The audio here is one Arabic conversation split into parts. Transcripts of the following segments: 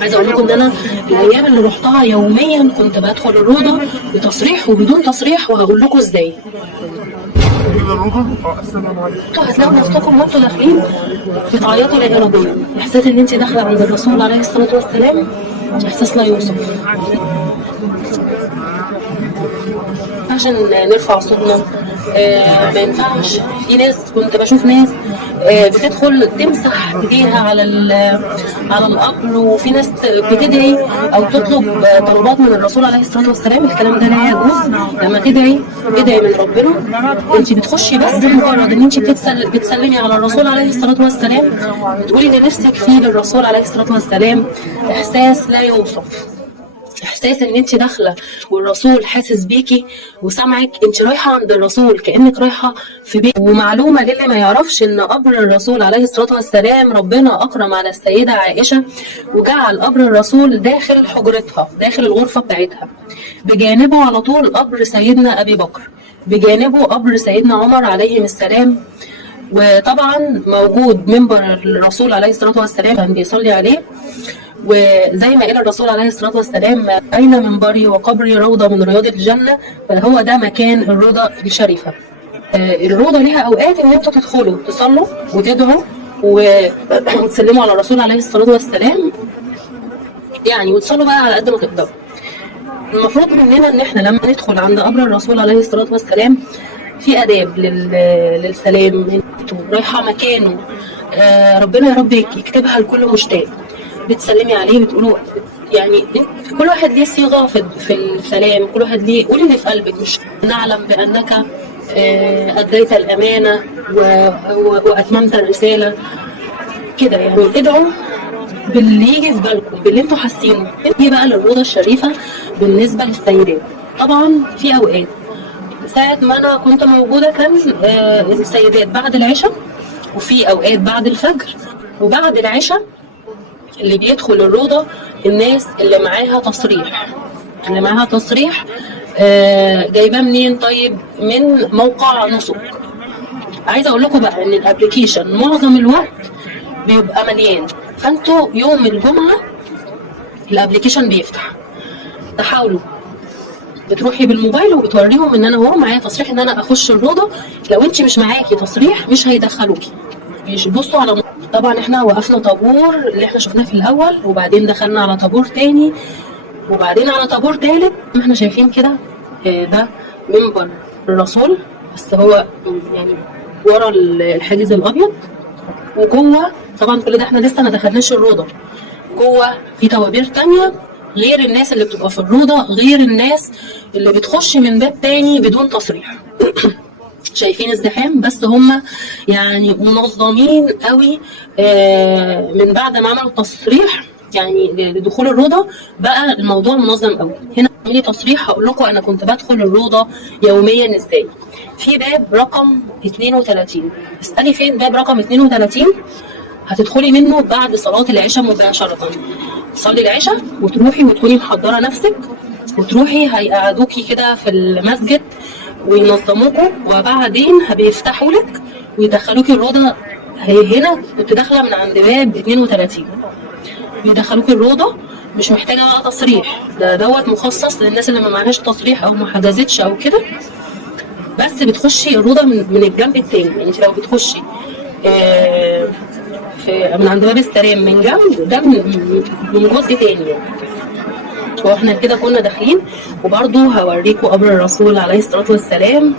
عايزه اقول لكم ان انا الايام اللي رحتها يوميا كنت بدخل الروضه بتصريح وبدون تصريح، وهقول لكم ازاي. انتوا هتلاقوا نفسكم وانتوا داخلين بتعيطوا يا ربنا. احساس ان انت داخله عند الرسول عليه الصلاه والسلام احساس لا يوصف. عشان نرفع صوتنا ما ينفعش. في ناس كنت بشوف ناس بتدخل تمسح ايديها على القبر، وفي ناس بتدعي او تطلب طلبات من الرسول عليه الصلاه والسلام. الكلام ده لا يجوز. لما تدعي من ربنا، انت بتخشي بس مجرد ان انت بتسلمي على الرسول عليه الصلاه والسلام، بتقولي ان نفسك فيه للرسول عليه الصلاه والسلام. احساس لا يوصف. احساس ان انت داخله والرسول حاسس بيكي وسامعك. انت رايحه عند الرسول كانك رايحه في بيت. ومعلومه للي ما يعرفش ان قبر الرسول عليه الصلاه والسلام ربنا اكرم على السيده عائشه وجعل قبر الرسول داخل حجرتها، داخل الغرفه بتاعتها. بجانبه على طول قبر سيدنا ابي بكر، بجانبه قبر سيدنا عمر عليهم السلام. وطبعا موجود منبر الرسول عليه الصلاه والسلام كان بيصلي عليه. وزي ما قال الرسول عليه الصلاة والسلام: أين منبري وقبري روضة من رياض الجنة. فهو ده مكان الروضة الشريفة. الروضة ليها أوقات إن أنتوا تدخلوا تصلوا وتدعوا وتسلموا على الرسول عليه الصلاة والسلام، يعني وتصلوا بقى على قد ما تقدروا. المفروض مننا إن إحنا لما ندخل عند قبر الرسول عليه الصلاة والسلام في آداب للسلام. انتوا رايحة مكانه، ربنا يا رب يكتبها لكل مشتاق. بتسلمي عليه، بتقولوا يعني كل واحد ليه صيغه في السلام، كل واحد ليه. قولي اللي في قلبك. مش نعلم بانك اديت الامانه واتممت الرساله كده، يعني ادعوا باللي يجي في بالكم، باللي انتوا حاسينه. دي بقى للروضه الشريفه بالنسبه للسيدات. طبعا في اوقات ساعه ما انا كنت موجوده كان السيدات بعد العشاء، وفي اوقات بعد الفجر وبعد العشاء. اللي بيدخل الروضة الناس اللي معاها تصريح، اللي معاها تصريح جايباه منين؟ طيب من موقع نسك. عايزه اقول لكم بقى ان الابلكيشن معظم الوقت بيبقى مليان، فانتوا يوم الجمعه الابلكيشن بيفتح. تحاولوا بتروحي بالموبايل وبتوريهم ان انا هو معايا تصريح ان انا اخش الروضه. لو انت مش معاكي تصريح مش هيدخلوكي. مش بصوا على طبعا احنا وقفنا طابور اللي احنا شفناه في الاول، وبعدين دخلنا على طابور تاني، وبعدين على طابور تالت. احنا شايفين كده ده منبر الرسول، بس هو يعني ورا الحاجز الابيض. وجوه طبعا كل ده احنا لسه ما دخلناش الروضه. جوه في توابير تانية غير الناس اللي بتبقى في الروضه، غير الناس اللي بتخش من باب تاني بدون تصريح. شايفين الزحام؟ بس هم يعني منظمين قوي. من بعد ما عملوا التصريح يعني لدخول الروضه بقى الموضوع منظم قوي. هنا عملي تصريح. هقول لكم انا كنت بدخل الروضه يوميا ازاي. في باب رقم 32. اسالي فين باب رقم 32. هتدخلي منه بعد صلاه العشاء مباشره. تصلي العشاء وتروحي وتكوني محضره نفسك وتروحي. هيقعدوكي كده في المسجد وينظموكوا، وبعدين بيفتحوا لك ويدخلوكي الروضه. هنا كنت داخله من عند باب 32. بيدخلوكي الروضه مش محتاجه بقى تصريح. دوت مخصص للناس اللي ما معهاش تصريح او ما حجزتش او كده. بس بتخشي الروضه من الجنب التاني. يعني انت لو بتخشي من عند باب السلام من جنب ده من جزء تاني يعني. واحنا كده كنا داخلين. وبرضو هوريكم قبر الرسول عليه الصلاة والسلام.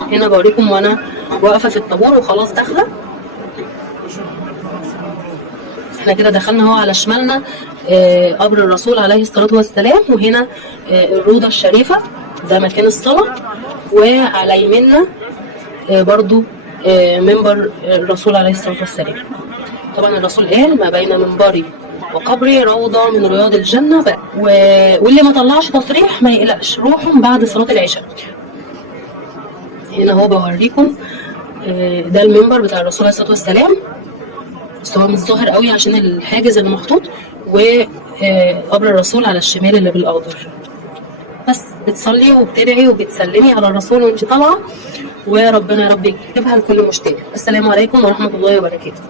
هنا بوريكم وانا واقفة في الطابور وخلاص داخلة. احنا كده دخلنا اهو على شمالنا قبر الرسول عليه الصلاة والسلام، وهنا الروضة الشريفة زي مكان الصلاة، وعلى يميننا برضو منبر الرسول عليه الصلاة والسلام. طبعا الرسول قال: ما بين منبري وقبري روضة من رياض الجنة. واللي ما طلعش تصريح ما يقلقش، روحهم بعد صلاة العشاء. هنا هو بوريكم ده المنبر بتاع الرسول عليه الصلاة والسلام، بس هو مش ظاهر قوي عشان الحاجز اللي محطوط. وقبر الرسول على الشمال اللي بالاخضر. بس بتصلي وبتدعي وبتسلمي على الرسول وانت طالعه، وربنا يا رب يكتبها لكل مشتاق. السلام عليكم ورحمة الله وبركاته.